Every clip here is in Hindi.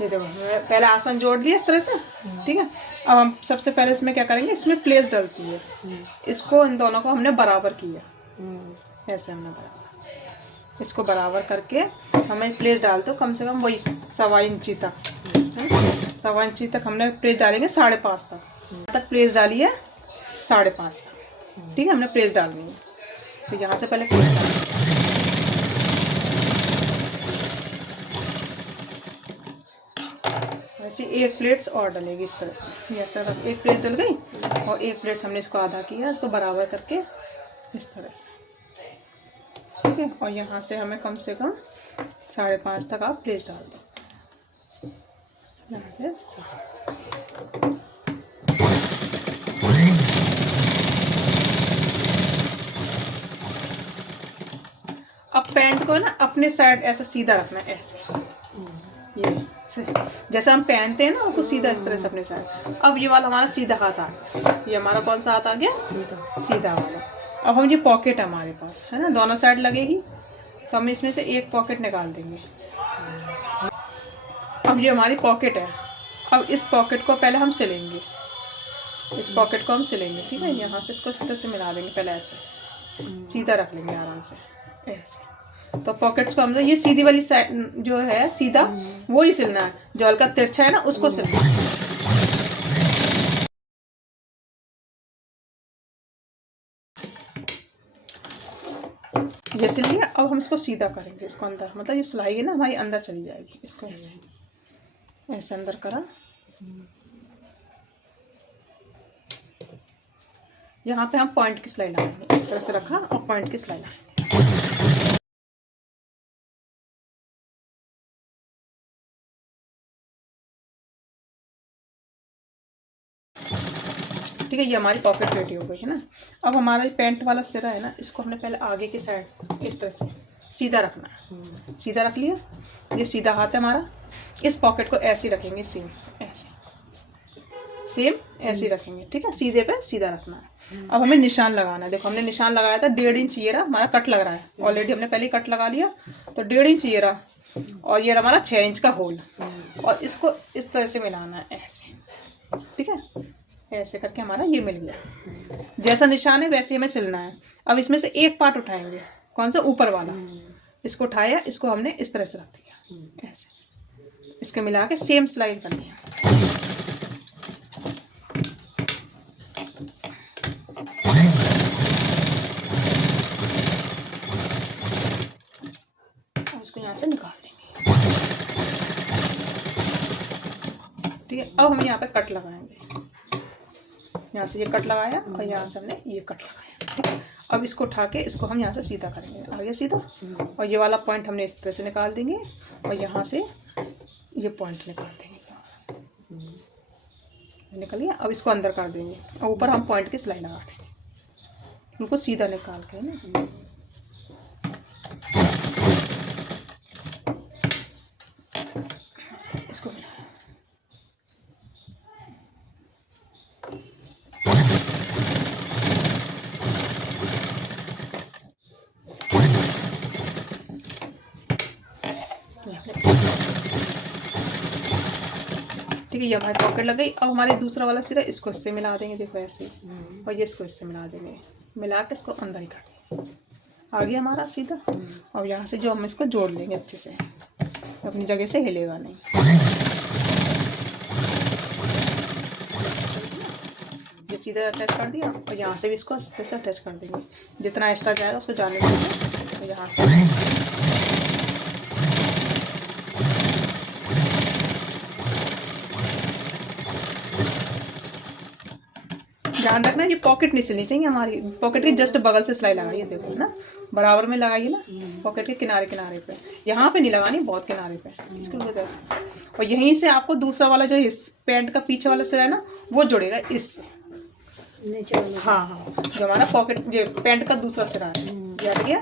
ये देखो मैंने पहले आसन जोड़ दिया इस तरह से, ठीक है। अब हम सबसे पहले इसमें क्या करेंगे, इसमें प्लेस डलती है, इसको इन दोनों को हमने बराबर किया, ऐसे हमने बराबर, इसको बराबर करके हमें प्लेस डाल दो कम से कम वही 1.25 इंची तक, 1.25 इंची तक हमने प्लेस डालेंगे, 5.5 तक प्लेस डाली है, 5.5 तक, ठीक है। हमने प्लेस डालनी है, तो यहाँ से पहले प्लेस डालेंगे, ऐसे 1 प्लेट्स और डलेगी इस तरह से, ये ऐसा 1 प्लेट डल गई, और 1 प्लेट्स हमने इसको आधा किया, इसको बराबर करके इस तरह से, ठीक है। और यहाँ से हमें कम से कम 5.5 तक आप प्लेट्स डाल दो, यहाँ से अब पैंट को ना अपने साइड ऐसा सीधा रखना है, ऐसे, ये जैसे हम पहनते हैं ना उसको सीधा इस तरह से अपने साइड। अब ये वाला हमारा सीधा हाथ आ गया, ये हमारा कौन सा हाथ आ गया, सीधा वाला। अब हम ये पॉकेट हमारे पास है ना, दोनों साइड लगेगी, तो हम इसमें से एक पॉकेट निकाल देंगे। अब ये हमारी पॉकेट है, अब इस पॉकेट को पहले हम सिलेंगे, इस पॉकेट को हम सिलेंगे, ठीक है। यहाँ से इसको इस तरह से मिला देंगे, पहले ऐसे सीधा रख लेंगे आराम से, ऐसे। तो पॉकेट्स को हम ये सीधी वाली साइड जो है सीधा, वो ही सिलना है, जो हल्का तिरछा है ना उसको सिलना है। ये सिल लिया, अब हम इसको सीधा करेंगे, इसको अंदर, मतलब ये सिलाई है ना हमारी अंदर चली जाएगी, इसको ऐसे ऐसे अंदर करा, यहाँ पे हम पॉइंट की सिलाई लगाएंगे, इस तरह से रखा और पॉइंट की सिलाई लगाएंगे, ठीक है। ये हमारी पॉकेट रेडी हो गई है ना। अब हमारा ये पैंट वाला सिरा है ना, इसको हमने पहले आगे की साइड इस तरह से सीधा रखना है, सीधा रख लिया, ये सीधा हाथ है हमारा, इस पॉकेट को ऐसे रखेंगे, सेम ऐसे, सेम ऐसे रखेंगे, ठीक है। सीधे पे सीधा रखना है। अब हमें निशान लगाना है, देखो हमने निशान लगाया था 1.5 इंच, ये रहा हमारा कट लग रहा है, ऑलरेडी हमने पहले कट लगा लिया, तो 1.5 इंच ये रहा, और ये रहा हमारा 6 इंच का होल, और इसको इस तरह से मिलाना है ऐसे, ठीक है। ऐसे करके हमारा ये मिल गया, जैसा निशान है वैसे हमें सिलना है। अब इसमें से एक पार्ट उठाएंगे, कौन सा, ऊपर वाला, इसको उठाया, इसको हमने इस तरह से रख दिया ऐसे, इसके मिला के सेम सिलाई करनी है। इसको यहाँ से निकाल देंगे, ठीक है। अब हम यहाँ पे कट लगाएंगे, यहाँ से ये कट लगाया और यहाँ से हमने ये कट लगाया, ठीक है। अब इसको उठा के इसको हम यहाँ से सीधा करेंगे, आगे सीधा, और ये वाला पॉइंट हमने इस तरह से निकाल देंगे, और यहाँ से ये पॉइंट निकाल देंगे, निकल गया। अब इसको अंदर कर देंगे, और ऊपर हम पॉइंट की सिलाई लगा देंगे, उनको सीधा निकाल के ना, इसको ठीक है। ये हमारी पॉकेट लग गई। अब हमारे दूसरा वाला सिरा इसको इससे मिला देंगे, देखो ऐसे, और ये इसको इससे मिला देंगे, मिला के इसको अंदर ही कर देंगे, आ गया हमारा सीधा। और यहाँ से जो हम इसको जोड़ लेंगे अच्छे से, अपनी जगह से हिलेगा नहीं, ये सीधा अटैच कर दिया, और यहाँ से भी इसको इस तरह से अटैच कर देंगे, जितना एक्स्ट्रा जाएगा उसको जाने देंगे, तो यहाँ से ध्यान रखना ये पॉकेट नहीं सिलनी चाहिए हमारी, पॉकेट के जस्ट बगल से सिलाई लगाइए, देखो ना बराबर में लगाइए ना, पॉकेट के किनारे किनारे पे, यहाँ पे नहीं लगानी, बहुत किनारे पे, इसको वजह से। और यहीं से आपको दूसरा वाला जो पैंट का पीछे वाला सिरा है ना, वो जुड़ेगा इससे नीचे, हाँ हाँ, जो हमारा पॉकेट जो पैंट का दूसरा सिरा है ये हट गया,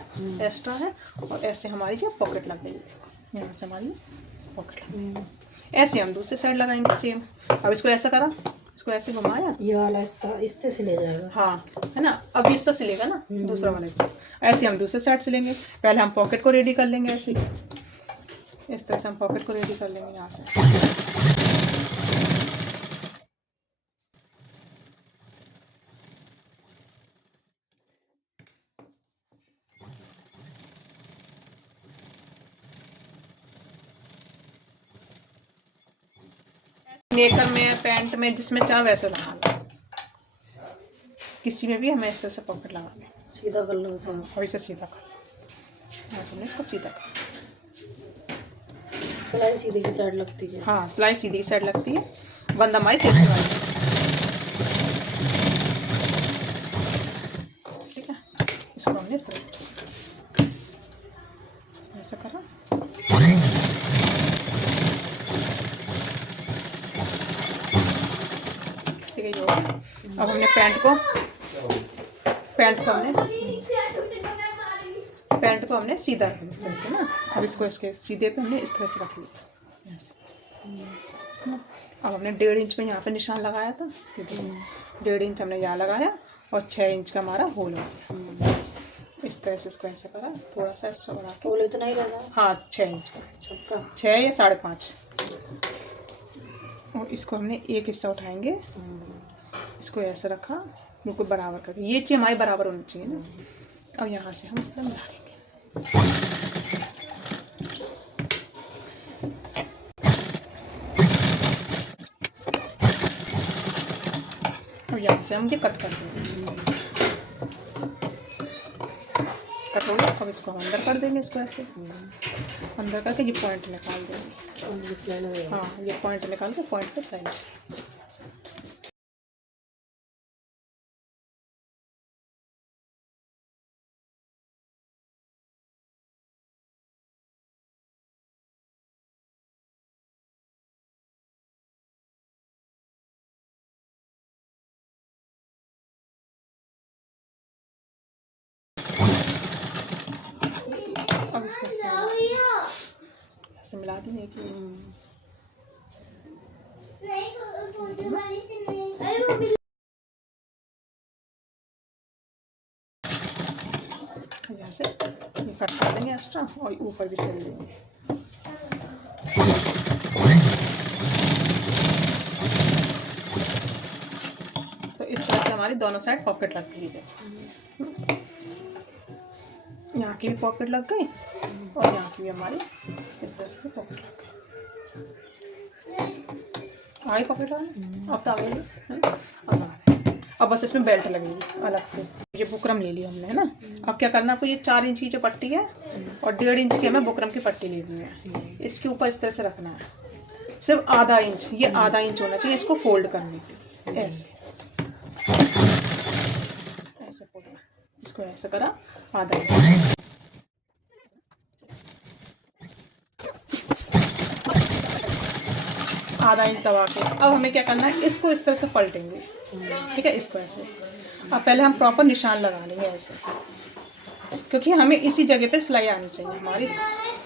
एक्स्ट्रा है, और ऐसे हमारी जो पॉकेट लग गई, यहाँ से हमारी पॉकेट लग गई। ऐसे हम दूसरी साइड लगाएंगे सेम। अब इसको ऐसा करा, इसको ऐसे घुमाया, ये वाला इससे सिले जाएगा, हाँ है ना, अब इससे सिलेगा ना दूसरा वाला, इससे ऐसे हम दूसरे साइड सिलेंगे। पहले हम पॉकेट को रेडी कर लेंगे ऐसे, इस तरह से हम पॉकेट को रेडी कर लेंगे यहाँ से। नेकर में, पैंट में, जिसमें चाहे वैसे लगा लो, किसी में भी हमें इस तरह से पॉकेट लगा लें। सीधा कर लो और इसे सीधा कर लो, हमने इसको सीधा कर। सिलाई सीधी की साइड लगती है। हाँ, सिलाई सीधी साइड लगती है, बंद हमारी तेज वाली। ठीक है, इसको हमने इस तरह से ऐसा करा। ठीक है, ये हो गया। अब हमने पैंट को हमने सीधा रखा इस तरह से ना। अब इसको इसके सीधे पे हमने इस तरह से रख लिया ऐसे। अब हमने 1.5 इंच में यहाँ पे निशान लगाया था, 1.5 इंच हमने यहाँ लगाया और 6 इंच का हमारा होल हो गया। इस तरह से इसको ऐसे करा, थोड़ा सा इसको बढ़ा के। होल इतना ही लगा? हाँ, 6 इंच का, छक्का 6 या 5.5। और इसको हमने एक हिस्सा उठाएंगे, इसको ऐसे रखा बिल्कुल बराबर करके। ये चीज़ हमारी बराबर होनी चाहिए ना। अब यहाँ से हम इस तरह मिला लेंगे। अब यहाँ से हम ये कट कर देंगे। कट हो गया। अब इसको हम अंदर कर देंगे, इसको ऐसे अंदर करके ये पॉइंट निकाल देंगे। हाँ, ये पॉइंट निकाल के पॉइंट पे साइड। अब इसको ऐसे मिला देंगे कि यहाँ से ये कट कर देंगे एक्स्ट्रा और ऊपर भी सिल देंगे। तो इस तरह से हमारी दोनों साइड पॉकेट लग गई है। यहाँ की भी पॉकेट लग गई और यहाँ की भी हमारी इस तरह से पॉकेट लग गई। आगे पॉकेट आ गई। अब तो आ गई है ना। अब बस इसमें बेल्ट लगेगी अलग से। ये बुकरम ले लिया हमने, है ना। अब क्या करना, आपको ये 4 इंच की जो पट्टी है और 1.5 इंच की हमें बुकरम की पट्टी लेनी है। इसके ऊपर इस तरह से रखना है, सिर्फ आधा इंच, ये आधा इंच होना चाहिए। इसको फोल्ड करने के ऐसे ऐसे फोल्ड, इसको ऐसे करा आधा इंच, आधा इंच दबा के। अब हमें क्या करना है, इसको इस तरह से पलटेंगे। ठीक है, इसको ऐसे। अब पहले हम प्रॉपर निशान लगा लेंगे ऐसे, क्योंकि हमें इसी जगह पे सिलाई आनी चाहिए हमारी।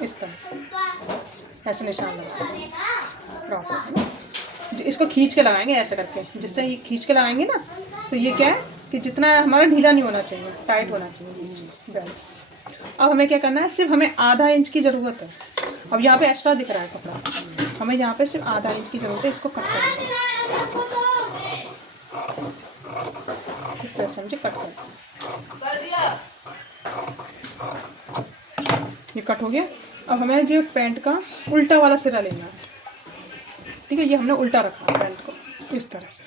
इस तरह से ऐसे निशान लगाएंगे प्रॉपर, है ना। इसको खींच के लगाएंगे ऐसे करके, जिससे ये खींच के लगाएंगे ना, तो ये क्या है कि जितना हमारा ढीला नहीं होना चाहिए, टाइट होना चाहिए ये चीज़ बेल्ट। अब हमें क्या करना है, सिर्फ हमें आधा इंच की ज़रूरत है। अब यहाँ पे एक्स्ट्रा दिख रहा है कपड़ा, हमें यहाँ पे सिर्फ आधा इंच की ज़रूरत है। इसको कट करेंगे इस तरह से, मुझे कट कर दिया। ये कट हो गया। अब हमें जो पैंट का उल्टा वाला सिरा लेना है। ठीक है, ये हमने उल्टा रखा है पैंट को इस तरह से।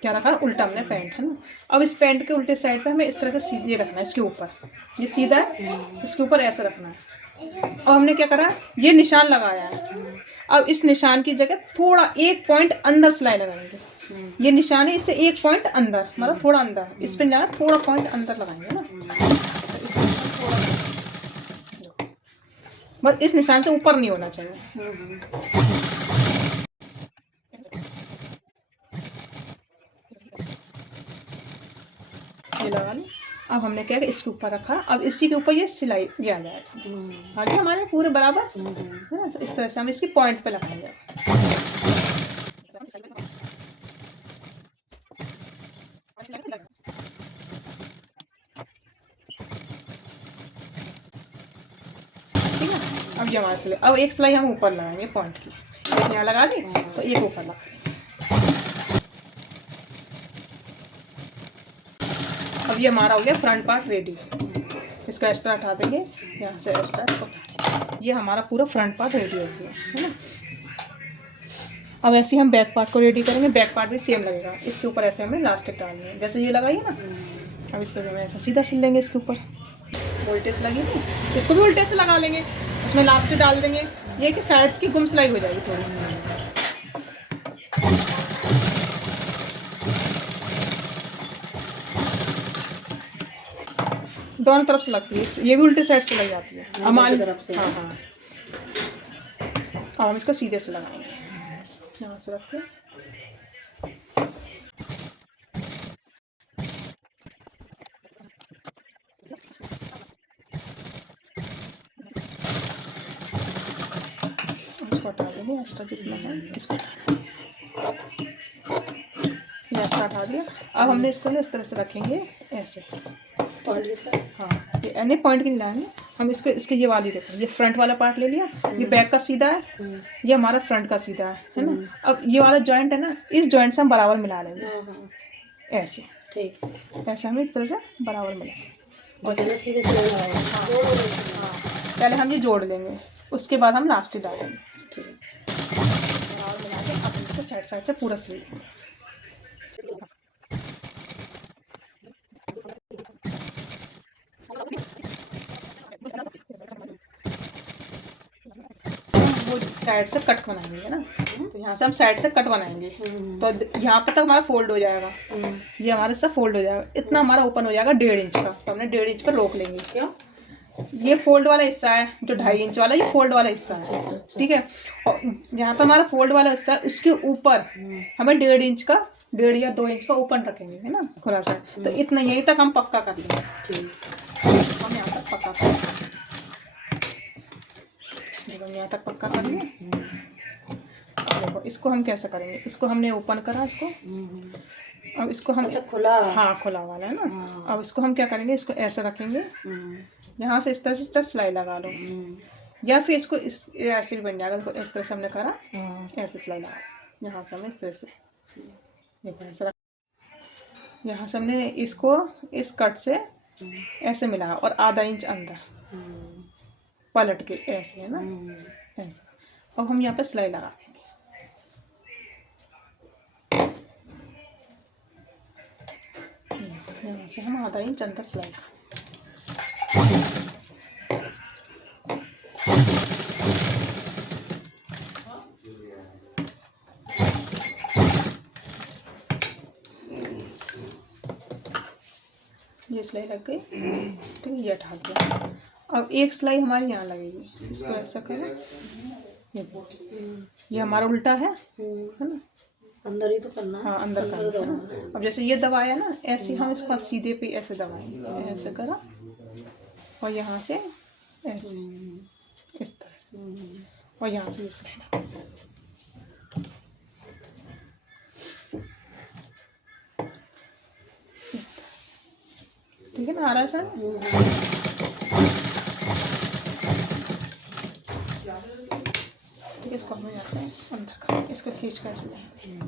क्या रखा है, उल्टा हमने पैंट, है ना। अब इस पैंट के उल्टे साइड पे हमें इस तरह से सीधे रखना है, इसके ऊपर ये सीधा है, इसके ऊपर ऐसा रखना है। अब हमने क्या करा, ये निशान लगाया है। अब इस निशान की जगह थोड़ा 1 पॉइंट अंदर सिलाई लगाएंगे। ये निशान है, इससे 1 पॉइंट अंदर, मतलब थोड़ा अंदर, इस पे जाना, थोड़ा पॉइंट अंदर लगाएंगे ना। बस इस निशान से ऊपर नहीं होना चाहिए। ये लगा ली। अब हमने क्या इसके ऊपर रखा, अब इसी के ऊपर ये सिलाई ये आ जाएगा आगे हमारे पूरे बराबर, है ना। तो इस तरह से हम इसकी पॉइंट पे लगाएंगे। ठीक है, अब ये हमारा सिलाई। अब एक सिलाई हम ऊपर लगाएंगे पॉइंट की, एक यहाँ लगा दी तो एक ऊपर लगा दी। अब ये हमारा हो गया फ्रंट पार्ट रेडी। इसका एक्स्ट्रा हटा देंगे, यहाँ से एक्स्ट्रा इसको हटा देंगे। ये हमारा पूरा फ्रंट पार्ट रेडी हो गया है ना। अब ऐसे ही हम बैक पार्ट को रेडी करेंगे। बैक पार्ट भी सेम लगेगा। इसके ऊपर ऐसे हमें इलास्टिक डालनी है, जैसे ये लगाइए ना। अब इस पर हमें ऐसा सीधा सिल लेंगे। इसके ऊपर उल्टे से लगी थी, इसको भी उल्टे से लगा लेंगे, उसमें इलास्टिक डाल देंगे। ये कि साइड्स की गुम सिलाई हो जाएगी थोड़ी। दोनों तरफ से लगती है, ये भी उल्टे साइड से लग जाती है हमारी तरफ से। हाँ हाँ। अब हम इसको सीधे से लगाएंगे, यहाँ से रख के। इसको हटा देंगे, एक्स्ट्रा जितना है इसको एक्स्ट्रा हटा दिया। अब हमने इसको इस तरह से रखेंगे ऐसे। हाँ, ये नहीं पॉइंट की नहीं लाएंगे हम इसको। इसके ये वाली देखो, ये फ्रंट वाला पार्ट ले लिया, ये बैक का सीधा है, ये हमारा फ्रंट का सीधा है ना। अब ये वाला जॉइंट है ना, इस जॉइंट से हम बराबर मिला लेंगे ऐसे। ठीक, ऐसे हम इस तरह से बराबर मिलाएंगे और सीधे पहले हम ये जोड़ लेंगे, उसके बाद हम इलास्टिक डालेंगे। ठीक, बराबर मिला के अब इसको साइड साइड से पूरा सिल लेंगे। वो साइड से कट बनाएंगे ना, तो यहाँ से हम साइड से कट बनाएंगे। तो यहाँ पे तक हमारा फोल्ड हो जाएगा, ये हमारे साथ फोल्ड हो जाएगा। इतना हमारा ओपन हो जाएगा 1.5 इंच का। तो हमने 1.5 इंच पर रोक लेंगे। क्या ये फोल्ड वाला हिस्सा है, जो 2.5 इंच वाला, ये फोल्ड वाला हिस्सा है। ठीक है, और जहाँ पे हमारा फोल्ड वाला हिस्सा है उसके ऊपर हमें 1.5 इंच का, 1.5 या 2 इंच का ओपन रखेंगे, है ना, खुला सा। तो इतना यहीं तक हम पक्का कर लेंगे। हम यहाँ तक पक्का कर लेंगे, यहाँ तक पक्का करेंगे। देखो इसको हम कैसे करेंगे, इसको हमने ओपन करा इसको। अब इसको हम खुला, हाँ खुला वाला है ना। अब इसको हम क्या करेंगे, इसको ऐसे रखेंगे, यहाँ से इस तरह से सिलाई लगा लो, या फिर इसको इस ऐसे भी बन जाएगा। इसको इस तरह से हमने करा, ऐसे सिलाई लगा, यहाँ से हमने इस तरह से देखो ऐसे रख, यहाँ से हमने इसको इस कट से ऐसे मिला और आधा इंच अंदर पलट के ऐसे, है ना, ऐसे। और हम यहाँ पे सिलाई लगा देंगे। यहाँ से हम आधा इंच अंदर सिलाई लगा, ये सिलाई लग गई। ठीक है, ये हटा दिया। अब एक सिलाई हमारी यहाँ लगेगी, इसको ऐसा करें, ये हमारा उल्टा है ना, अंदर ही तो करना। हाँ अंदर करना है ना। अब जैसे ये दबाया ना, ऐसे हम इसको सीधे पे ऐसे दबाएंगे, ऐसे करा, और यहाँ से ऐसे इस तरह से, और यहाँ से ये सिलाई लगा। ठीक है ना, आ रहा है सर। ठीक है, इसको हमें यहाँ से अंदर कर, इसको खींच कर ऐसे लेंगे।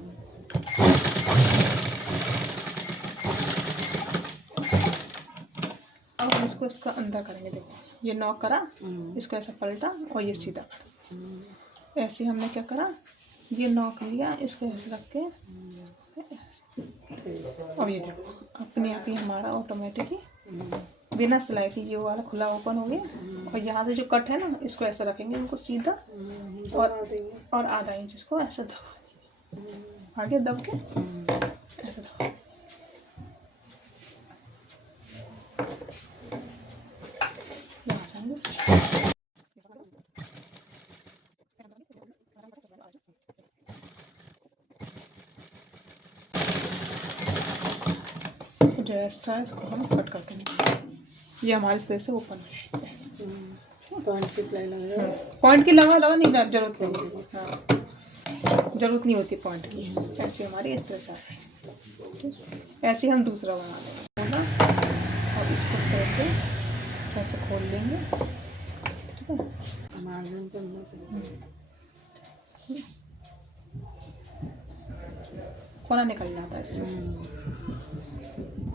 अब हम इसको अंदर करेंगे। देखो ये नॉक करा, इसको ऐसा पलटा और ये सीधा कर। ऐसे हमने क्या करा, ये नॉक लिया, इसको ऐसे रख के, अब ये देखो अपने आप ही हमारा ऑटोमेटिक ही बिना सिलाई के ये वाला खुला ओपन हो गया। और यहाँ से जो कट है ना, इसको ऐसे रखेंगे, इनको सीधा, और आधा इंच इसको ऐसे दबा देंगे, आगे दब के ऐसे दबा। यहाँ से हम जो एक्स्ट्रा है इसको हम कट करके निकालेंगे। ये हमारे इस तरह से ओपन है। पॉइंट की सिलाई लगा, पॉइंट की लगा नहीं, जरूरत नहीं। हाँ जरूरत नहीं होती पॉइंट की। ऐसे हमारी इस तरह से ठीक, ऐसे हम दूसरा बना लेंगे ना। अब इसको इस तरह से ऐसे खोल लेंगे। ठीक है, मार्जिन के अंदर कोना निकल जाता है इससे।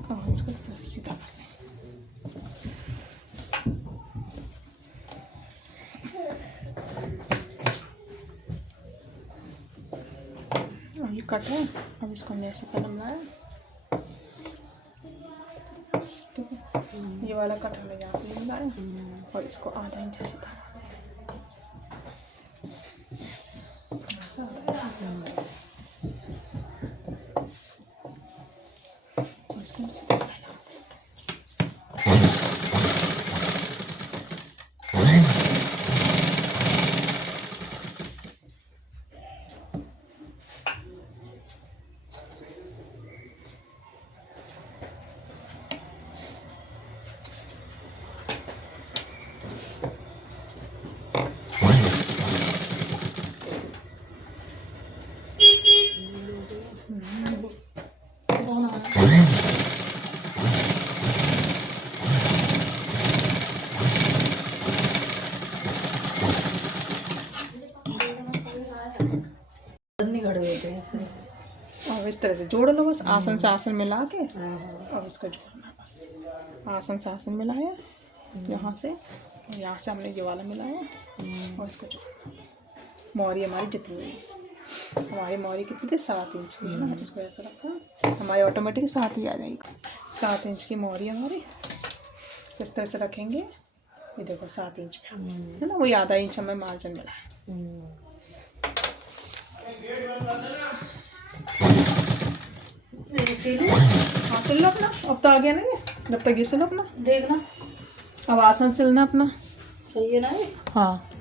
और इसको इस तरह से सीधा कर लें। और ये कट है, अब इसको हमने ऐसे कलम लाया, ठीक है। ये वाला कट हमने यहाँ से लगाया और इसको आधा इंच ऐसे था और इसको हम सीधे साइड नहीं खड़े होते हैं ऐसे। और इस तरह से जोड़ लो बस, आसन से आसन मिला के हाँ। और इसको जोड़ना बस। आसन से आसन मिलाया यहाँ से हमने ये वाला मिलाया और इसको जोड़ना। मोहरी हमारी जितनी है, हमारी मोहरी कितनी थी 7 इंच की है ना, इसको ऐसा रखा हमारी ऑटोमेटिक 7 ही आ जाएगी। 7 इंच की मोहरी हमारी इस तरह से रखेंगे। ये देखो 7 इंच पे है ना, वही आधा इंच हमें मार्जिन मिला है। हाँ सिल लो अपना, अब तो आ गया नहीं, जब तक ये सिलो अपना, देखना अब आसन सिलना अपना। सही है ना ये? हाँ